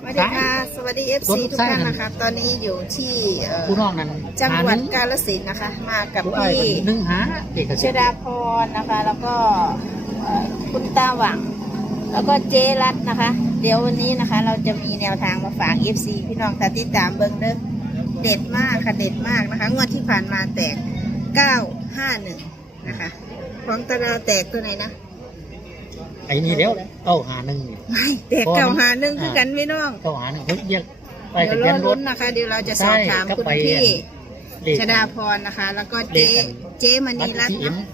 สวัสดีค่ะ สวัสดี FC ทุกท่านนะคะ ตอนนี้อยู่ที่เอ่อผู้น้องนั้นจังหวัดหานึ่กาฬสินธุ์นะคะ มากับผู้อ้ายพี่หนึ่งหาเอกชชนดาพรนะคะ แล้วก็เอ่อคุณตาหวัง แล้วก็เจรัตน์นะคะ เดี๋ยววันนี้นะคะ เราจะมีแนวทางมาฝาก FC พี่น้องตาติดตามเบิ้งเด้อเด็ดมากค่ะเด็ดมากนะคะ งวดที่ผ่านมาแตก 951 นะคะ ของตาดาวแตกตัวไหนนะ ไอ้นี่แล้วเก้าหาหนึ่งนี่ ไม่แตกเก้าหาหนึ่งคือกันพี่น้อง เก้าหาหนึ่งเขาเรียกไปเดี๋ยทะวรเบียอนรลุ้ถ นนะคะ เดี๋ยวเราจะสอบถามใช่ก็คุณไปพี่ เลขชดาพรนะคะ แล้วก็เลเจ๊ขอันเจ๊มณีบัตรรัตน์ที่เอ็มเนอะ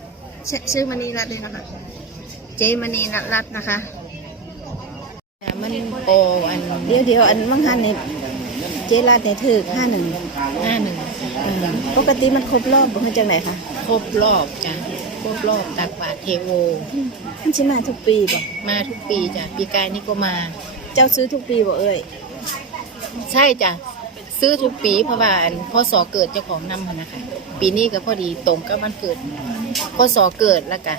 ชื่อชื่อมณีรัตน์เลยนะคะ เจ๊มณีรัตน์นะคะแต่มันโออันเดี๋ยวเดี๋ยวอันมังหันนี่เจ๊รัตน์เนี่ยถือห้าหนึ่งห้าหนึ่ง ปกติมันครบรอบเป็นจังไหนคะครบรอบจ้ะครบรอบตักบาทเทโว มันใช่มาทุกปีบ่มาทุกปีจ้ะปีกายนี่ก็มา เจ้าซื้อทุกปีบ่เอ้ยใช่จ้ะซื้อทุกปีเพราะว่าอันพ่อสอเกิดเจ้าของนำหั้นนะคะปีนี้ก็พอดีตรงกับวันเกิดพ่อสอเกิดแล้วกัน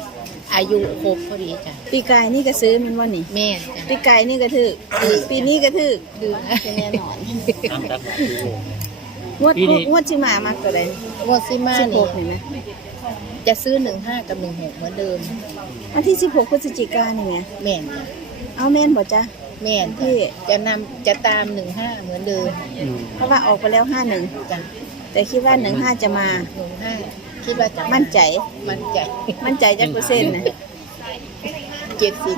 อายุครบพอดีจ้ะปีกายนี่ก็ซื้อมันว่านี่แม่นจ้ะปีกายนี่ก็ถือปีนี้ก็ถือคือแน่นอน งวดปีนี้งวดที่มามากตัวใดงวดซิมาสิบหนี่กเห็นไหมจะซื้อหนึ่งห้ากับหนึ่งหกเหมือนเดิม วันที่สิบหกพฤศจิกายนนี่ไงแม่นจ้ะเอาแม่นบ่จ้ะแม่นพี่จ้ะจะนำจะตามหนึ่งห้าเหมือนเดิมอืมเพราะว่าออกไปแล้วห้าหนึ่งจ้ะแต่คิดว่าหนึ่งห้าจะมา หนึ่งห้าคิดว่าจะมั่นใจ มั่นใจมั่นใจจักเปอร์เซ็นต์นะเจ็ดสิบ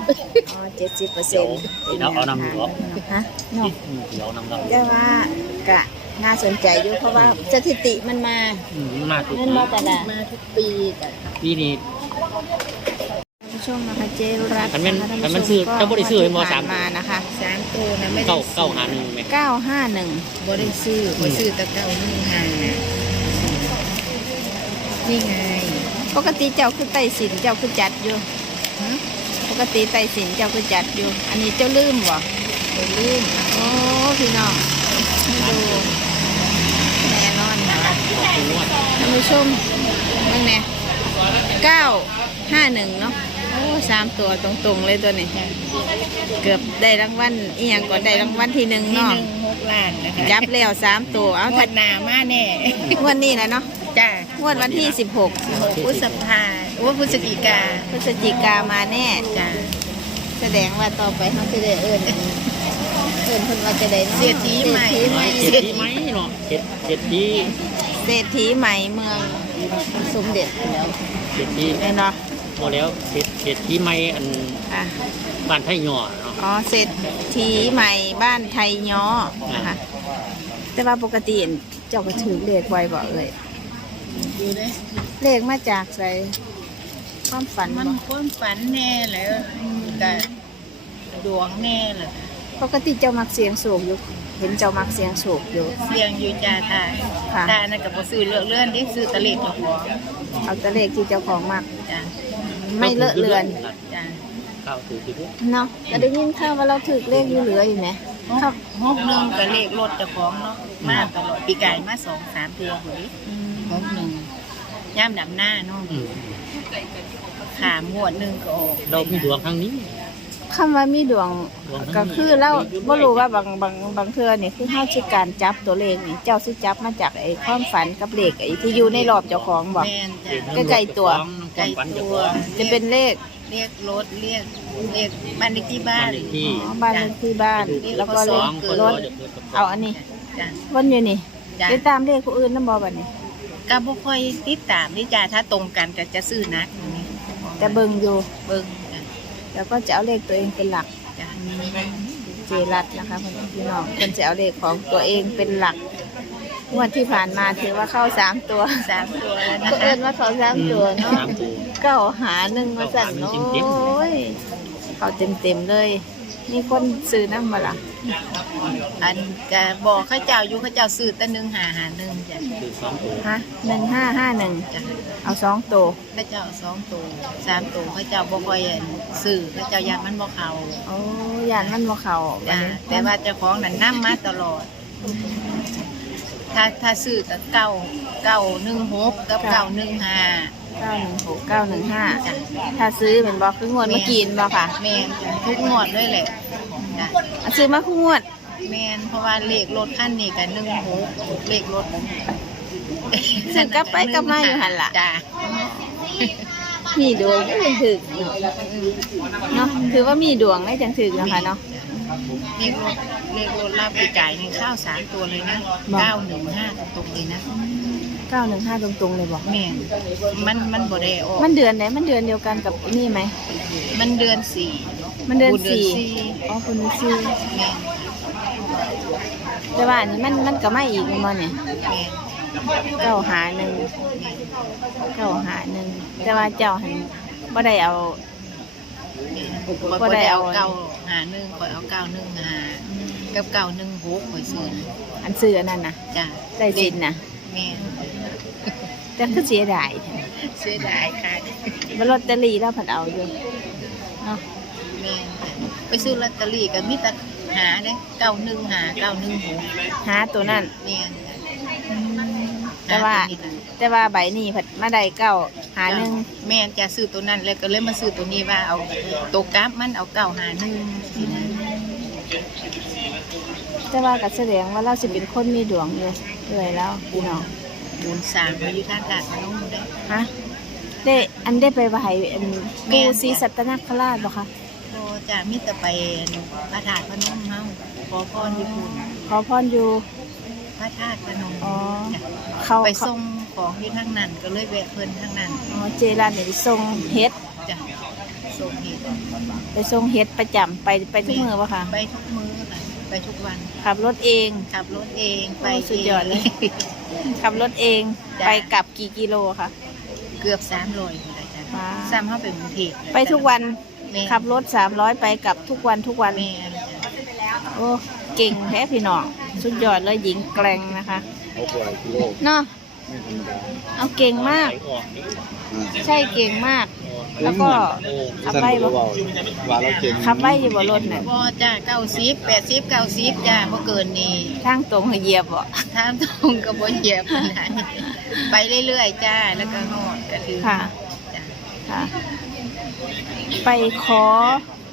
อ๋อเจ็ดสิบเปอร์เซ็นต์ที่เราเอานำอยู่เหรอ ฮะเนาะที่เรานำเราแต่ว่ากะ น่าสนใจอยู่เพราะว่าสถิติมันมาอืมมากทุกเงินปีมาแต่ละมาทุกปีจ้ะปีนี้ ท่านผู้ชมนะคะเจรัตน์อันมันะคะอันมันซื้อท่าเจ้าบ่ได้ซื้อเห็นบ่ที่สามผ่นมานะคะสามตัวนะไม่ได้เก้าเก้าหาหนึ่งไหมเก้าห้าหนึ่งบ่ได้ซื้อบ่ซื้อแตะเก้าหนึ่งหานี่ไงปกติเจ้าคือไต่สินเจ้าคือจัดอยู่ฮะปกติไต่สินเจ้าคือจัดอยู่ อันนี้เจ้าลืมบ่บ่ลืมโอ้พี่น้องให้ดูแน่นอนนะคะ ถึงว่า ท่านผู้ชมเมื่อไงเก้าห้าหนึ่งเนาะโอ้สามตัวตรงๆเลยตัวนี้ เกือบได้รางวัลอีหยังก่อนได้รางวัลที่หนึ่งที่เนาะหนึ่งหกล้านนะคะจับแล้วสามตัวเอางวถ้าดหน้ามาแน่งวดนี้แหละเนาะจ้างวดวันที่สิบหกพฤษภาโอ้พฤศจิกาพฤศจิกามาแน่ จ้าแสดงว่าต่อไปเขาจะได้เอิญเอิญคนว่าจะได้นาะเสียทีใหม่เศรษฐีใหม่เจ็ดปีไหมเนาะเจ็ดเจ็ดปี เศรษฐีใหม่เมืองสมเด็จแล้วเจ็ดปีแน่เนาะพอแล้วเจ็ดเจ็ดปีไหมอันอะบ้านไทยหย่อเนาะอ๋อเศรษฐีใหม่บ้านไทยย้อนะคะแต่ว่าปกติเจ้าก็ถือเลขไว้บ่เอ่ยอยู่เลยเลขมาจากใส่ความฝันมันบ่ความฝันแน่แหล้วก็ดวงแน่แหละปกติเจ้ามักเสียงสูงอยู่ เห็นเจ้ามักเสียงสูงอยู่ เสียงอยู่จ้าตายค่ะ ตานั่นกับบ่ซื้อเลือกเลื่อนดิซื้อตะเล็กเจ้าของเอาแต่เลขที่เจ้าของมัก จ้าไม่เลอะเลือนจ้าข้าวถือถือเนาะแต่ได้ยินข่าวว่าเราถือเลขอยู่เหลืออยู่ไหมครับหกหนึ่งกับเลขรถเจ้าของเนาะมาตลอดปีกายมาสองสามเทืออยู่ดิหกหนึ่งย่ามดำหน้าเนาะอืมขามงวดหนึ่งก็ออกเรามีดวงทางนี้ คำว่ามีดวงดวงทางนี้ก็คือเราบ่รู้ว่าบางบางบางเทื่อนี่คือเฮาสิการจับตัวเลขนี่เจ้าสิจับมาจากไอ้ความฝันกับเลขไอ้ที่อยู่ในรอบเจ้าของบ่แม่นจ้ะใกล้ๆตัวใกล้ฝันเจ้าของจะเป็นเลขเรียกรถเรียกเรียกบ้านเลขที่บ้าบ้านนเลขที่อ๋อบ้านเลขที่บ้าน แล้วก็เลสของคนรรถถจะเกิดกับเอาอันนี้จ้ะวนอยู่นี่จ้ะไปตามเลขผู้อื่นนำบ่บัดนี้ ก็บ่ค่อยติดตามนี่จ้ะถ้าตรงกันก็จะซื้อนักอย่างนี้แต่เบิ่งอยู่เบิ่งจ้ะ แล้วก็จะเอาเลขตัวเองเป็นหลักจ้ะเจรัตน์นะคะพี่น้องเพิ่นจะเอาเลขของตัวเองเป็นหลักงวดที่ผ่านมาถือว่าเข้าสามตัวสามตัวแล้วนะก็คะเอิ้นว่าเขาสามตัวเนาะสามตัวเก้าหาหนึ่งมาสั่นโอ้ยเขาเต็มเต็มๆเลย นี่คนซื้อน้ำมาละอันก็บอกเขาเจ้าอยู่เขาเจ้าซื้อแต่หนึ่งหาหาหนึ่งจ้ะคือสองตัวฮะหนึ่งห้าห้าหนึ่งจ้ะเอาสองตัวเขาเจ้าสองตัวสามตัวเขาเจ้าบ่ค่อยอั่นซื้อเขาเจ้ายานมันบ่เข้าโอ้ยานมันบ่เขาวัจ้ะนนี้แต่ว่าเจ้าของนั่นนํมาตลอด ถ้าถ้าซื้อก็เก้าเก้าหนึ่งหกกับเก้าหนึ่งห้า เก้าหนึ่งหกเก้าหนึ่งห้าจ้ะถ้าซื้อเป็นบอกคืองวดเมื่อกี้บ่ค่ะ แม่นทุกงวดเลยแหละจ้ะอะซื้อมาคู่งวด แมนเพราะว่าเลขรถคันนี้กันหนึ่งหกเลขรถซึ่งกลับไปกลับมาอยู่หั่นล่ะ จ้ามีดวงก็เป็นถึกเนาะเนาะถือว่ามีดวงได้จังถึกเนาะค่ะเนาะ เลขรถเลขรถรับไปจ่ายในข้าวสามตัวเลยนะบอก เก้าหนึ่งห้าตรงๆเลยนะ เก้าหนึ่งห้าตรงๆเลยบอกแม่นมันมันบ่ได้ออก มันเดือนไหนมันเดือนเดียวกันกับนี่ไหม มันเดือนสี่มันเดือนบุญสี่อ๋อคุณสี่แม่นแต่ว่าอันนี้มันมันก็ไม่อีกมันเนี่ยแม่นเก้าหาหนึ่งเก้าหาหนึ่งแต่ว่าเจ้าหันบ่ได้เอา บ่บ่ได้ได้เอาเอาเก้าหาหนึ่งข่อยเอาเก้าหนึ่งหากับเก้าหนึ่งหกข่อยซื้อนะอันซื้ออันนั้นนะจ้าได้สินนะ แม่นแต่ก็เสียดายแท้เสียดายค่ะว่าลอตเตอรี่แล้วผัดเอาอยู่เนาะแม่นไปซื้อลอตเตอรี่ก็มีแต่หาเด้เก้าหนึ่งหาเก้าหนึ่งหกหาตัวนั้นแม่นแต่ว่าหตัวนี้ล่ะแต่ว่าใบนี้ผัดมาได้เก้าหาหนึ่งแม่นจะซื้อตัวนั้นแล้วก็เลยมาซื้อตัวนี้ว่าเอาตัวกราฟมันเอาเก้าหาหนึ่งสินะแต่ว่าก็แสดงว่าเราจะเป็นคนมีดวงอยู่ เลยแล้วพี่น้องบุญสร้างมาอยู่ทางการพนมได้ฮะได้อันได้ไปไหวอันแม่ปูนศรีสัตนคราชบ่คะโอจะมีแต่ไปพระธาตุพนมเฮาขอพรอยู่คุณขอพรอยู่พระธาตุพนมอ๋อจ้ะเขาไปเขาส่งของที่ทางนั้นก็เลยแวะเพิ่นทางนั้นอ๋อเจรันนี่ส่งเฮ็ดจ้ะส่งเหตุไปส่งเฮ็ดประจำไปไปทุกมือปะคะไปทุกมื้อน่ะ ไปทุกวัน ขับรถเองขับรถเองไปโอ้สุดยอดเลย ง ขับรถเองจ้ะ ไปกลับกี่กิโลคะ เกือบ300พุ่นล่ะจ้ะว้าซ้ำเฮาไปกรุงเทพไปทุกวันแม่ขับรถ 300 ไปกลับทุกวันทุกวัน แม่จ้ะโอ้เก่งแท้พี่น้องสุดยอดเลยหญิงแกร่งนะคะเอาปล่อยกิโลเนาะ ไม่ธรรมดาเอาเก่งมากไหลออกนี่ใช่เก่งมาก แล้วก็โอ้ขับสั้นไว้กบ่ว่าเบาว่าเราเก่งขับไว้อยู่บ่รถน่ะบ่จ้ะ90 80 90จ้ะบ่เกินนี้ทางตรงเหยียบบ่ทางตรงก็บ่เหยียบปานใดไปเรื่อยๆจ้าแล้วก็ฮอดก็ถึงค่ะ จ้ะค่ะ ไปขอ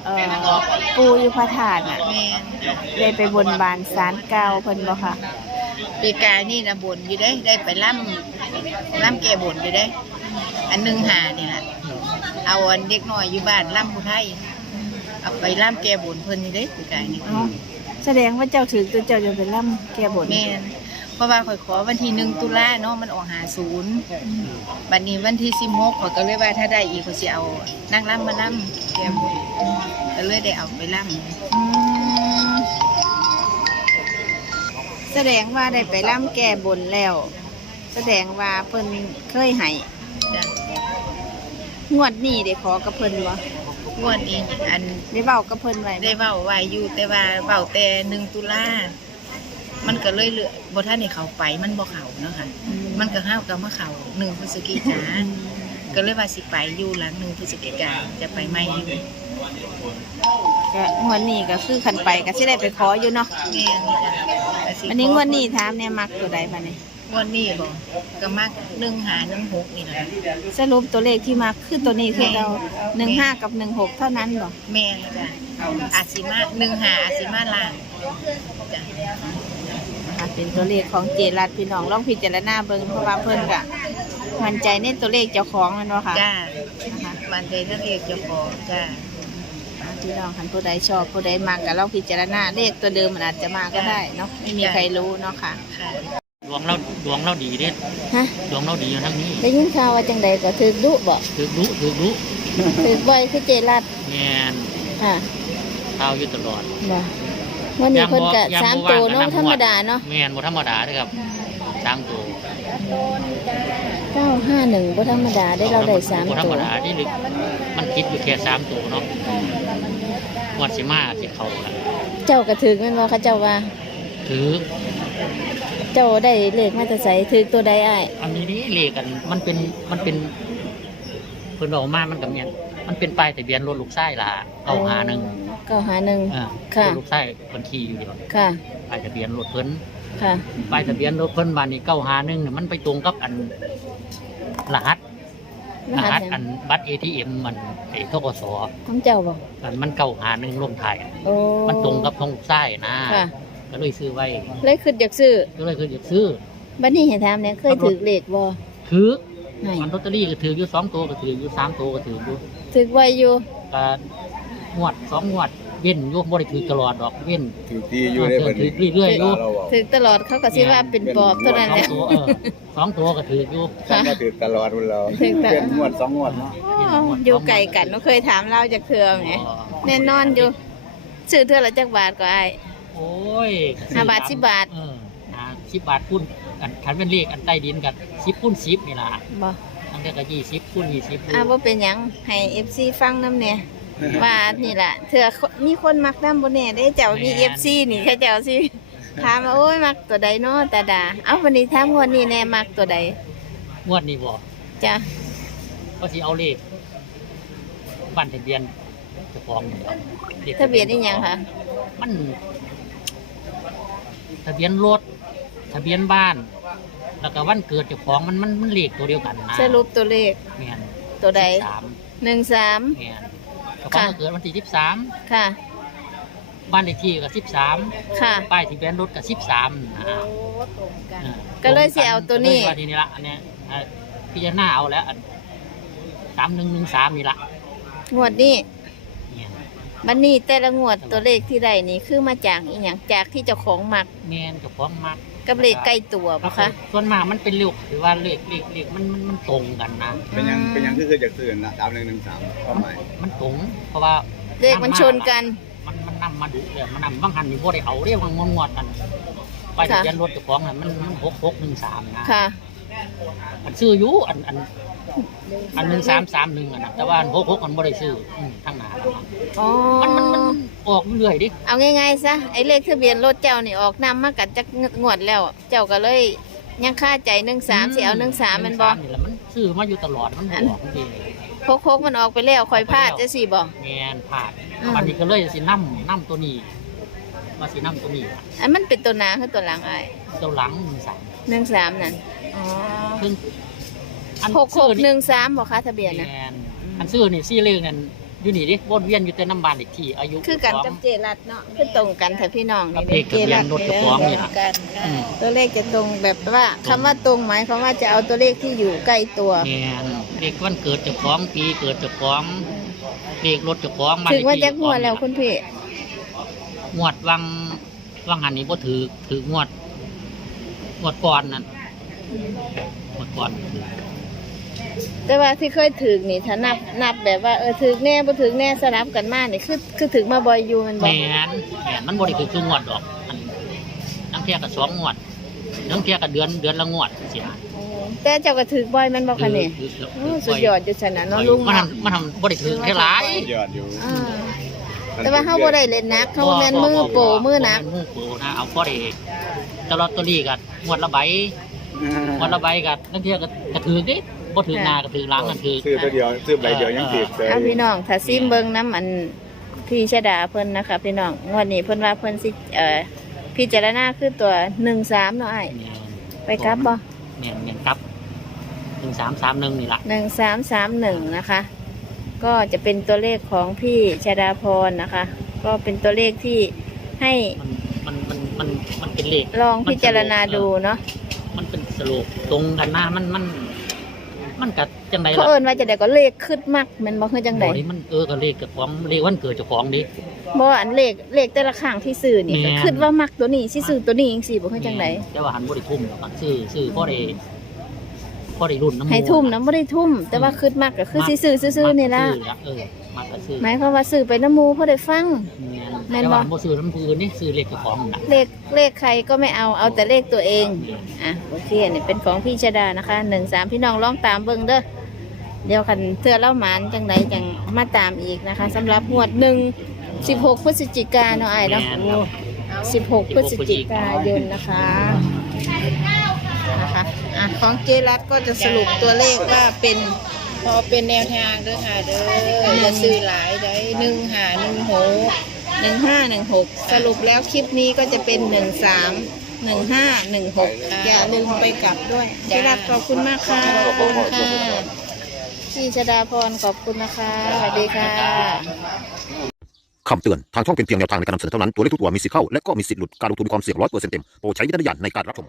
เอ่อปูอยู่พระธาตุน่ะแม่นจ้ะได้ไปบนบานสารเก่าเพิ่นบ่ค่ะ ปีกายนี่นะบนอยู่ได้ได้ไปล่ำล่ำแก่บนอยู่ได้ อันหนึ่งหานี่แหละเอาอันเด็กน้อยอยู่บ้านล่ำผู้ไทยเอาไปล่ำแก่บนเพิ่นนี่ได้ปีกายนี่เอ้าแสดงว่าเจ้าถือตัวเจ้าจะเป็นล่ำแก้บนแม่นเพราะว่าข่อยขอวันที่หนึ่งตุลาเนาะมันออกหาศูนย์บัดนี้วันที่สิบหกข่อยก็เลยว่าถ้าได้อีกข่อยสิเอานั่งล่ำมาล่ำแก่บนก็เลยได้เอาไปล่ำ สดงว่าได้ไปล่ำแก้บนแล้ว แสดงว่าเพิ่นเคยให้จ้ะงวดนี้ได้ขอกับเพิ่นบ่งวดนี้อันได้เว้ากับเพิ่นไว้บ่ได้เว้าไว้อยู่แต่ว่าเว้าแต่หนึ่งตุลามันก็เลยเหลือบ่ท่านให้เขาไปมันบ่เขาเนาะค่ะอืมันก็ห้าวกับมาเขาหนึ่งพฤศจิกาก็เลยว่าสิไปอยู่หลังหนึ่งพฤศจิกาจะไปไม่อยู่ ก็งวดนี้ก็คือคันไปก็สิได้ไปขออยู่เนาะแม่นี่จ้ะก็สิอันนี้งวดนี้ถามเนี่ยมักตัวใดบัดนี้งวดนี้บ่ก็มักหนึ่งหาหนึ่งหกนี่แหละสรุปตัวเลขที่มักคือตัวนี้คือเรา15กับ16เท่านั้นบ่แม่นะจ้ะอาจสิมาหนึ่งหาอาจสิมาล่างจ้ะค่ะเป็นตัวเลขของเจรัตพี่น้องลองพิจารณาเบิ่งเพราะว่าเพิ่นก็มั่นใจในตัวเลขเจ้าของแมันบ่ค่ะจ้านะคะ มันใจนักเอกเจ้าของจ้า พี่น้องคันผู้ใดชอบผู้ใดมักก็ลองพิจารณาเลขตัวเดิมมันอาจจะมาก็ได้เนาะไม่มีใครรู้เนาะค่ะ ค่ะดวงเราดวงเราดีเด้ฮะดวงเราดีอยู่ทั้งนี้ได้ยินข่าวว่าจังใดก็ถึกดุบ่ถือรู้ถือรู้ถึกบ่อยคือเจรัตแมนค่ะข้าวอยู่ตลอดบ่วันนี้เพิ่นก็ยามบ่สามว่างตัวเนาะก็นำธรรมดาเนาะแมนบ่ธรรมดาเด้อครับสามตัว951บ่ธรรมดาได้เราได้สามบ่ธรตัรวมดาที่ลึกมันคิดอยู่แค่สามตัวเนาะ งวันสิมาสิเขาละเจ้าก็ถึกแม่นบ่เขาเจ้าว่า ถือเจ้าได้เลขมาแต่ไสถึกตัวใดอ้ายอันนี้นี่เลขกัน มันเป็นมันเป็นเพิ่นบอกมามันกับเนี่ยมันเป็นป้ายทะเบียนรถลูกชายล่ะเอาหาหนึ่งเก้าหาหนึ่ง อ่าค่ะ รถลูกชายเพิ่นขี่อยู่เดียวค่ะ ป้ายทะเบียนรถเพิ่นค่ะ ป้ายทะเบียนรถเพิ่นบานนี้เก้าหาหนึ่งเนี่ยมันไปตรงกับอันรหัส รรหัหัสสหยัอังนบัตรเอทีเอ็มมันไอ้ทกสของเจ้าบ่มันมันเก้าหาหนึ่งลงไทายโอ้มันตรงกับทองลูกชายนะค่ะก็เลยซื้อไว้ เลยขึ้นอยากซื้อก็เลยคืออยากซื้อบัดนี้เห็นถามเนี่ยเคยถือเลขบ่ถือไหนมันลอตเตอรี่ก็ถืออยู่สองตัวก็ถืออยู่สามตัวก็ถืออยู่ถือไว้อยู่ก็งวดสองงวด เว้นอยู่บ่ได้ถือตลอดดอกเว้นถือที่อยู่ได้เอบัอดถืนี้อเรื่อยๆอยู่เราบอกถือตลอดเขาก็สิว่าเป็นปอบเท่านั้นสอแหงละตัวเออสองตัวก็ถืออยู่ฉันก็ถือตลอดวันเราถือตลอดเป็นงวดสองงวดเนาะอ๋ออยู่ไกลกันเราเคยถามเราจากเทือมไงแน่นอนอยู่ซื้อเทือละจักบาทก็ไอ้โอ้ยห้าบาทสิบบาทเออนะสิบบาทคูณอันคันเป็นเลขอันใต้ดินกันสิบคูณสิบนี่ล่ะบ่อันเดียวก็ยี่สิบคูณยี่สิบอ่าว่าเป็นหยังให้ FC ฟังน้ำเนี่ย ว่านี่ล่ะเถื่อมีคนมักน้ำบ่แน่ได้เจ้ามี FC นี่เขาเจ้าสิถามว่าโอ้ยมักตัวใดเนาะตาดา เอาวันนี้ถามงวดนี้แน่มักตัวใดงวดนี้บอกจ้ะก็สิเอาเลขบ้านทะเบียนเจะฟ้าของนี่ล่ะลขทะเบียนนี่ยังคะมันทะเบียนรถทะเบียนบ้าน แล้วก็วันเกิดเจ้าของมันมันมันเลขตัวเดียวกันนะสรุปตัวเลขแม่นตัวใดสามหนึ่งสามแม่น เจ้าของค่ะก็เกิดวันที่สิบสามค่ะ บ้านเลขที่ก็สิบสามค่ะ ป้ายทะเบียนรถก็สิบสามนะตรงกัน อ่าก็เลยสิเอาตัวนี้ ก็เลยว่านี่ละอันเนี้ยอ่าพิจารณาเอาแล้วอันสามหนึ่งหนึ่งสามนี่ละงวดนี้เนี่ยบันนี้แต่ละงวดตัวเลขที่ได้นี่คือมาจากอีหยังจากที่เจ้าของมัก แมนเจ้าของมาก กับเลขใกล้ตัวปะคะส่วนมากมันเป็นเลขหรือว่าเลขเลขเลขมันมันมันตรงกันนะ เป็นยังเป็นยังคือคือจากตื่นนะสามหนึ่งหนึ่งสามความหมายมันตรงเพราะว่าเลขมันชนกัน มันมันนำมาดูเลยมันนำบางหันนี่บ่ได้เอาเรียกว่างวดๆกันป้ายทะเบียนรถเจ้าของน่ะมันมันหกหกหนึ่งสามนะค่ะมันซื้ออยู่อันอัน อันหนึ่งสามสามหนึ่งอะนะแต่ว่าหกหกมันบ่ได้ซื้ออืมทั้งหนาแล้วนะอ๋อมันมันมันออกเรื่อยดิเอาง่ายๆซะไอ้เลขทะเบียนรถเจ้านี่ออกนำมากัดจักงวดแล้ว เจ้าก็เลยยังค่าใจหนึ่งสามสิเอาหนึ่งสามมันบอกนี่แหละมันซื้อมาอยู่ตลอดมันบอันอกจริงพกพกมันออกไปแล้วคอยพลาดจะสี่บอกแมนผ่านอืม วันนี้ก็เลยสินั่มนั่มตัวนี้มาสินั่มตัวนี้อันมันเป็นตัวหนาคือตัวหลังไอ้ตัวหลังหนึ่งสามหนึ่งสามนั่นอ๋อซึ่งอัน หกหซื้กอหนึ่งสามบอกค่าทะเบียนแมนะนอันซื้อนี่ซี่เลขนั่นอยู่นี่ดิวนเวียนอยู่แต่น้ำบานอีกที่อายุคือกันขกัอบงเจรัตเนาะคือตรงกันเถอะพี่น้องกับนี่เลขทะเบียนรถเจ้าของนี่เด้ล่ะกันอืมตัวเลขจะตรงแบบว่าคำว่าตรงหมายความว่าจะเอาตัวเลขที่อยู่ใกล้ตัวแมนเลขวันเกิดเจ้าของปีเกิดเจ้าของเลขรถเจ้าของบ้นถึงเลขว่าที่จะงวดแล้วคุณพี่งวดวังวังหันนี้บ่ถือถืองวดงวดก่อนนั่นงวดก่อนถือ แต่ว่าที่เคยถึงนี่ถ้านับนับแบบว่าเออถึงแน่บ่ถึงแน่สลับกันมานี่คือคือถึงมาบ่อยอยู่แมันแมบ่นแมนมันบริคือคืองวดดอกอันนั่งเทียกับสองงวดนั่งเทียกับเดือนเดือนละงวดเสียแต่เจ้าก็ถึงบ่อยแมันบ่คะนี่คือคือโอ้สุดยอดอยู่ซั่นน่ะเนาะลุงมันเนาะทำมันทำบริคือแค่หลายยอดอยู่อ่าแต่ว่าเฮาบ่ได้เล่นนักเฮาบ่แม่นมือโปรมือหนักบ่แม่มือโปรนะเอาพอได้ตลอดตัวนี้กันงวดละใบงวดละใบกันนั่งเทียกับกระถือดิ บ่ถือหน้ากระถือหลังกันถือซื้อตัวเดียวซื้อใบเดียวยังติดเลยเอาพี่น้องถ้าซิมเบิ่งน้ำอันพี่ชดาเพิ่นนะคะพี่น้องงวดนี้เพิ่นว่าเพิ่นสิเอ่อพิจารณาคือตัว13เนาะอ้ายแม่นไปกลับบ่แม่นแม่นครับหนึ่งสามสามหนึ่งนี่ละหนึ่งสามสามหนึ่งนะคะ ก็จะเป็นตัวเลขของพี่ชดาพรนะคะ ก็เป็นตัวเลขที่ให้มันมันมันมันมันเป็นเลขลองพิจารณาดูเนาะมันเป็นสรุปตรงกันหน้ามันมัน มันกัดจังไดเขาล่ะเอิ้นว่าจะได้ก็เลขขึ้นมักแมันบ่คือจังไดโอ้นี่มันเออกับเลขกับของเลขวันเกิดเจ้าของดิ บ่ว่าอันเลขเลขแต่ละครั้งที่ซื้อนี่ก็แม่นคิดว่ามักตัวนี้สิซื้อตัวนี้จังซี่บ่คือจังไดแต่ว่าหันบ่ได้ทุ่มหรอกอะซื้อซื้อพ่อได้พ่อได้รุ่นน้ำมูให้ทุ่มนะบ่ได้ทุ่ม แต่ว่าคิดมักก็คือสิซื้อซื่อๆนี่ล่ะ ซื้อเออ มาก็ซื้อหมายความว่าซื้อไปน้ำหมูพอได้ฟัง แม่แม่นนบ่บ่ แต่ว่าบ่ซื้อน้ำผู้อื่นนี่ซื้อเลขเจ้าของน่ะเลขเลขใครก็ไม่เอาเอาแต่เลขตัวเอง อะโอเคอันนี่เป็นของพี่ชดานะคะหนึ่งสามพี่น้องลองตามเบิ่งเด้อเดี๋ยวคันเทื่อเล่าหมานจังไดจังมาตามอีกนะคะสำหรับงวดหนึ่งสิบหกพฤศจิกาเนาะไอ้ายเนาะ แม่นครับสิบหกพฤศจิกายนนะคะนะคะอะของเจรัตก็จะสรุปตัวเลขว่าเป็นพ อเป็นแนวทางเด้อค่ะเด้ออย่าซื้อหลายได้หนึ่งหาหนึ่งหกหนึ่งห้าหนึ่งหกสรุปแล้วคลิปนี้ก็จะเป็นหนึ่งสามหนึ่งห้าหนึ่งหกอย่าลืมไปกลับด้วยเจรัตขอบคุณมากค่ะขอบคุณค่ะพี่ชดาพรขอบคุณนะคะสวัสดีค่ะคำเตือนทางช่องเป็นเพียงแนวทางในการนำเสนอเท่านั้น ตัวเลขทุกตัวมีสิทธิ์เข้าและก็มีสิทธิ์หลุดการลงทุนมีความเสี่ยงร้อยเปอร์เซ็นต์เต็ม โปรดใช้วิจารณญาณในการรับชม